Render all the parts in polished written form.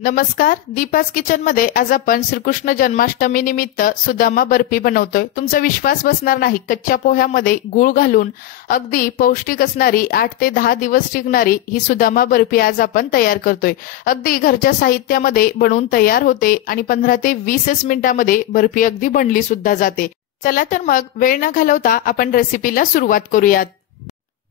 नमस्कार, दीपास किचन मध्ये आज आपण श्रीकृष्ण जन्माष्टमी निमित्त सुदामा बर्फी बनवतोय। तुमचा विश्वास बसणार नाही, कच्च्या पोह्यामध्ये गूळ घालून अगदी पौष्टिक असणारी 8 ते 10 दिवस टिकणारी ही सुदामा बर्फी आज आपण तयार करतोय। अगदी घरच्या साहित्यामध्ये बनवून तयार होते आणि 15 ते 20 मिनिटांमध्ये बर्फी अगदी बनली सुद्धा जाते। चला तर मग वेळ न घालवता आपण रेसिपीला सुरुवात करूयात।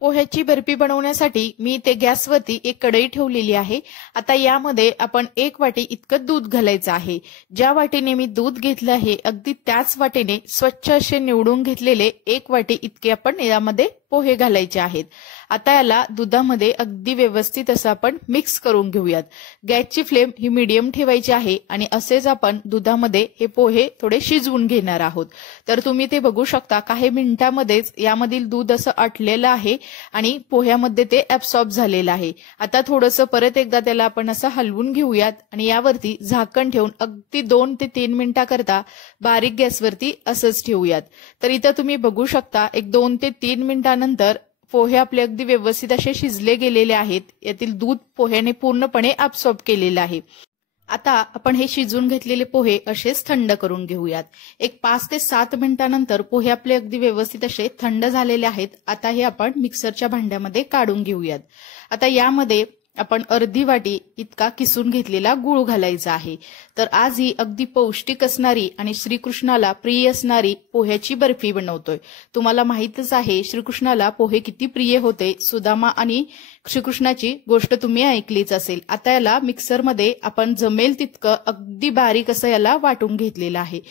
पोह्याची बर्फी बनवण्यासाठी मी इथे गॅसवरती एक कढई ठेवलेली आहे। आता यामध्ये आपण 1 वाटी इतकं दूध घालायचं आहे। ज्या वाटीने मी दूध घेतलं आहे अगदी त्याच वाटीने स्वच्छ असे निवडून घेतलेले 1 वाटी इतके आपण यामध्ये पोहे घालायचे आहेत। आता याला दुधामध्ये अगदी व्यवस्थित असं आपण मिक्स करून घेऊयात। गॅसची फ्लेम ही मीडियम ठेवायची आहे आणि असेच आपण दुधामध्ये हे पोहे थोडे शिजवून घेणार आहोत। तर तुम्ही ते बघू शकता, काही मिनिटांमध्येच यामधील दूध असं आटलेलं आहे आणि पोह्यामध्ये ते ऍब्सॉर्ब झालेलं आहे। आता थोडंसं परत एकदा त्याला आपण असं हलवून घेऊयात आणि यावरती झाकण ठेवून अगदी 2 ते 3 मिनिटांकरता बारीक गॅसवरती असंच ठेवूयात। तर इथं तुम्ही बघू शकता एक 2 ते 3 मिनिटांनंतर पोहे आपले अगदी व्यवस्थित असे शिजले गेलेले आहेत। यातील दूध पोह्याने पूर्णपणे ऍब्सॉर्ब केलेलं आहे। आता आपण हे शिजून घेतलेले पोहे असेच थंड करून घेऊयात। एक 5 ते 7 मिनिटांनंतर पोहे आपले अगदी व्यवस्थित असे थंड झालेले आहेत। आता हे आपण मिक्सरच्या भांड्यामध्ये काढून घेऊयात। आता यामध्ये आपण अर्धी वाटी इतका किसून घेतलेला गूळ घालायचा आहे। तर आज ही अगदी पौष्टिक असणारी आणि श्रीकृष्णाला प्रिय असणारी पोह्याची बर्फी बनवतोय। तुम्हाला माहितच आहे श्रीकृष्णाला पोहे किती प्रिय होते। सुदामा आणि श्रीकृष्णाची गोष्ट तुम्ही ऐकलीच असेल। आता याला मिक्सरमध्ये आपण जमेल तितकं अगदी बारीक असं याला वाटून घेतलेलं आहे।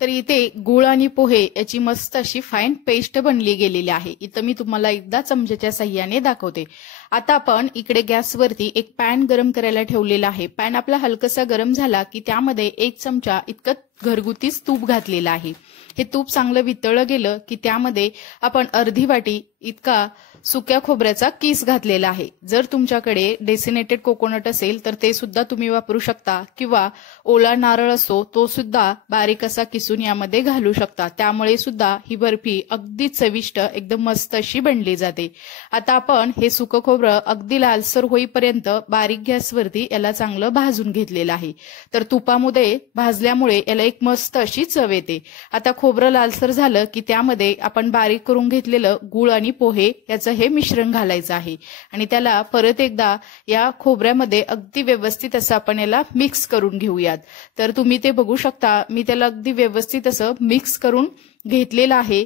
तर इथे गूळ आणि पोहे याची मस्त अशी फाईन पेस्ट बनली गेलेली आहे। इथं मी तुम्हाला एकदा चमच्याच्या साह्याने दाखवते। आता आपण इकडे गॅसवरती एक पॅन गरम करायला ठेवलेला आहे। पॅन आपला हलकासा गरम झाला की त्यामध्ये 1 चमचा इतकं घरगुतीच तूप घातलेलं आहे। हे तूप चांगलं वितळलं गेलं की त्यामध्ये आपण अर्धी वाटी इतका सुक्या खोबऱ्याचा किस घातलेला आहे। जर तुमच्याकडे डेसिनेटेड कोकोनट असेल तर ते सुद्धा तुम्ही वापरू शकता किंवा ओला नारळ असतो तो सुद्धा बारीक असा किसून यामध्ये घालू शकता। त्यामुळे सुद्धा ही बर्फी अगदी चविष्ट एकदम मस्त अशी बनली जाते। आता आपण हे सुकं खोबरं अगदी लालसर होईपर्यंत बारीक गॅसवरती याला चांगलं भाजून घेतलेलं आहे। तर तुपामध्ये भाजल्यामुळे याला एक मस्त अशी चव येते। आता खोबरं लालसर झालं की त्यामध्ये आपण बारीक करून घेतलेलं गूळ आणि पोहे याचं हे मिश्रण घालायचं आहे आणि त्याला परत एकदा या खोबऱ्यामध्ये अगदी व्यवस्थित असं आपण याला मिक्स करून घेऊयात। तर तुम्ही ते बघू शकता, मी त्याला अगदी व्यवस्थित असं मिक्स करून घेतलेलं आहे।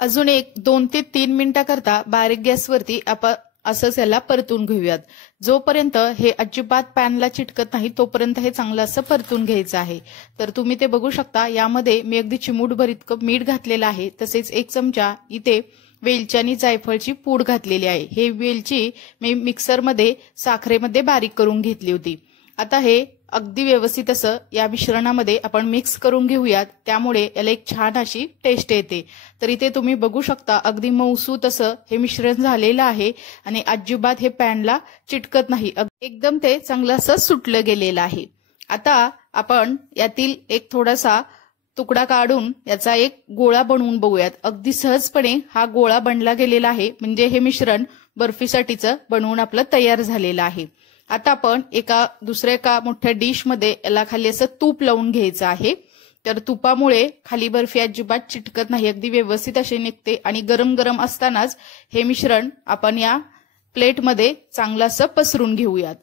अजून एक 2 ते 3 मिनिटांकरता बारीक गॅसवरती आपण असंच याला परतून घेऊयात। जोपर्यंत हे अजिबात पॅनला चिटकत नाही तोपर्यंत हे चांगलं असं परतून घ्यायचं आहे। तर तुम्ही ते बघू शकता, यामध्ये मी अगदी चिमूटभर इतकं मीठ घातलेलं आहे। तसेच 1 चमचा इथे वेलची आणि जायफळची पूड घातलेली आहे। हे वेलची मी मिक्सरमध्ये साखरेमध्ये बारीक करून घेतली होती। आता हे अगदी व्यवस्थित असं या मिश्रणामध्ये आपण मिक्स करून घेऊयात, त्यामुळे याला एक छान अशी टेस्ट येते। तर इथे तुम्ही बघू शकता अगदी मऊसूत असं हे मिश्रण झालेलं आहे आणि अजिबात हे पॅनला चिटकत नाही, एकदम ते चांगलं असं सुटलं गेलेलं आहे। आता आपण यातील एक थोडासा तुकडा काढून याचा एक गोळा बनवून बघूयात। अगदी सहजपणे हा गोळा बनला गेलेला आहे, म्हणजे हे मिश्रण बर्फीसाठीचं बनवून आपलं तयार झालेलं आहे। आता आपण दुसऱ्या एका मोठ्या डिशमध्ये याला खाली असं तूप लावून घ्यायचं आहे। तर तुपामुळे खाली बर्फी अजिबात चिटकत नाही, अगदी व्यवस्थित अशी निघते आणि गरम गरम असतानाच हे मिश्रण आपण या प्लेटमध्ये चांगलं असं पसरून घेऊयात।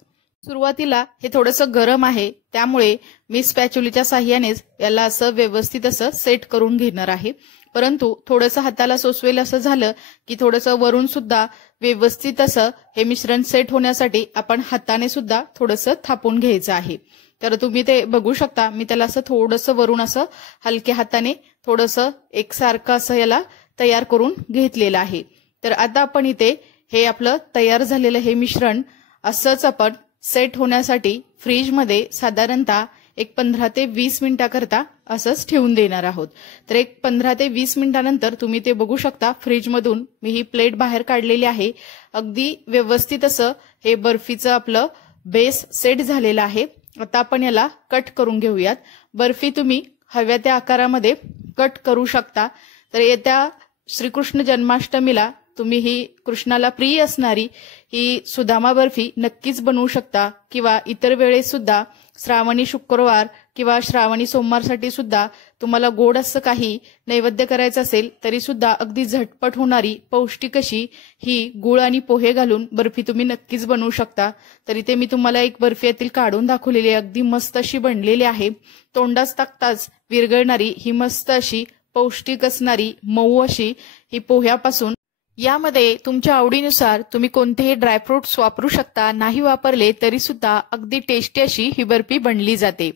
सुरुवातीला हे थोडंसं गरम आहे, त्यामुळे मी स्पॅच्युलीच्या साह्यानेच याला असं व्यवस्थित असं सेट करून घेणार आहे। परंतु थोडंसं हाताला सोसवेल असं झालं की थोडंसं वरून सुद्धा व्यवस्थित असं हे मिश्रण सेट होण्यासाठी आपण हाताने सुद्धा थोडंसं थापून घ्यायचं आहे। तर तुम्ही ते बघू शकता, मी त्याला असं थोडंसं वरून असं हलक्या हाताने थोडंसं एकसारखं असं याला तयार करून घेतलेलं आहे। तर आता आपण इथे हे आपलं तयार झालेलं हे मिश्रण असंच आपण सेट होण्यासाठी फ्रीजमध्ये साधारणतः एक 15 ते 20 मिनिटांकरता असंच ठेवून देणार आहोत। तर एक 15 ते 20 मिनिटांनंतर तुम्ही ते बघू शकता, फ्रीजमधून मी ही प्लेट बाहेर काढलेली आहे। अगदी व्यवस्थित असं हे बर्फीचं आपलं बेस सेट झालेलं आहे। आता आपण याला कट करून घेऊयात। बर्फी तुम्ही हव्या त्या आकारामध्ये कट करू शकता। तर येत्या श्रीकृष्ण जन्माष्टमीला तुम्ही ही कृष्णाला प्रिय असणारी ही सुदामा बर्फी नक्कीच बनवू शकता किंवा इतर वेळेस सुद्धा श्रावणी शुक्रवार किंवा श्रावणी सोमवारसाठी सुद्धा तुम्हाला गोड असं काही नैवेद्य करायचं असेल तरी सुद्धा अगदी झटपट होणारी पौष्टिक अशी ही गुळ आणि पोहे घालून बर्फी तुम्ही नक्कीच बनवू शकता। तरी ते मी तुम्हाला एक बर्फी यातील काढून दाखवलेली आहे, अगदी मस्त अशी बनलेली आहे। तोंडास टाकताच विरघळणारी ही मस्त अशी पौष्टिक असणारी मऊ अशी ही पोह्यापासून, यामध्ये तुमच्या आवडीनुसार तुम्ही कोणतेही ड्रायफ्रुट्स वापरू शकता, नाही वापरले तरी सुद्धा अगदी टेस्टी अशी ही बर्फी बनली जाते।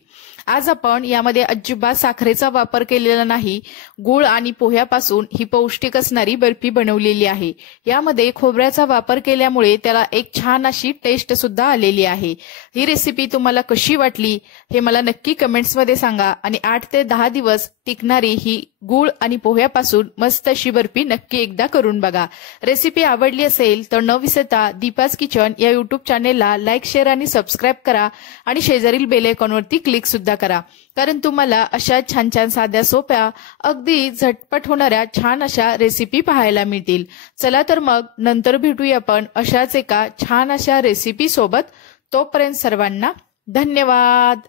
आज आपण यामध्ये अजिबात साखरेचा वापर केलेला नाही, गुळ आणि पोह्यापासून ही पौष्टिक असणारी बर्फी बनवलेली आहे। यामध्ये खोबऱ्याचा वापर केल्यामुळे त्याला एक छान अशी टेस्ट सुद्धा आलेली आहे। ही रेसिपी तुम्हाला कशी वाटली हे मला नक्की कमेंट्समध्ये सांगा आणि 8 ते 10 दिवस टिकणारी ही गुळ आणि पोह्यापासून मस्त अशी बर्फी नक्की एकदा करून बघा। रेसिपी आवडली असेल तर न विसरता दीपाज किचन या युट्यूब चॅनेलला लाईक, शेअर आणि सबस्क्राईब करा आणि शेजारील बेल आयकॉनवरती क्लिक सुद्धा करा, कारण तुम्हाला अशा छान छान साध्या सोप्या अगदी झटपट होणाऱ्या छान अशा रेसिपी पाहायला मिळतील। चला तर मग नंतर भेटूया आपण अशाच एका छान अशा रेसिपी सोबत। तोपर्यंत सर्वांना धन्यवाद।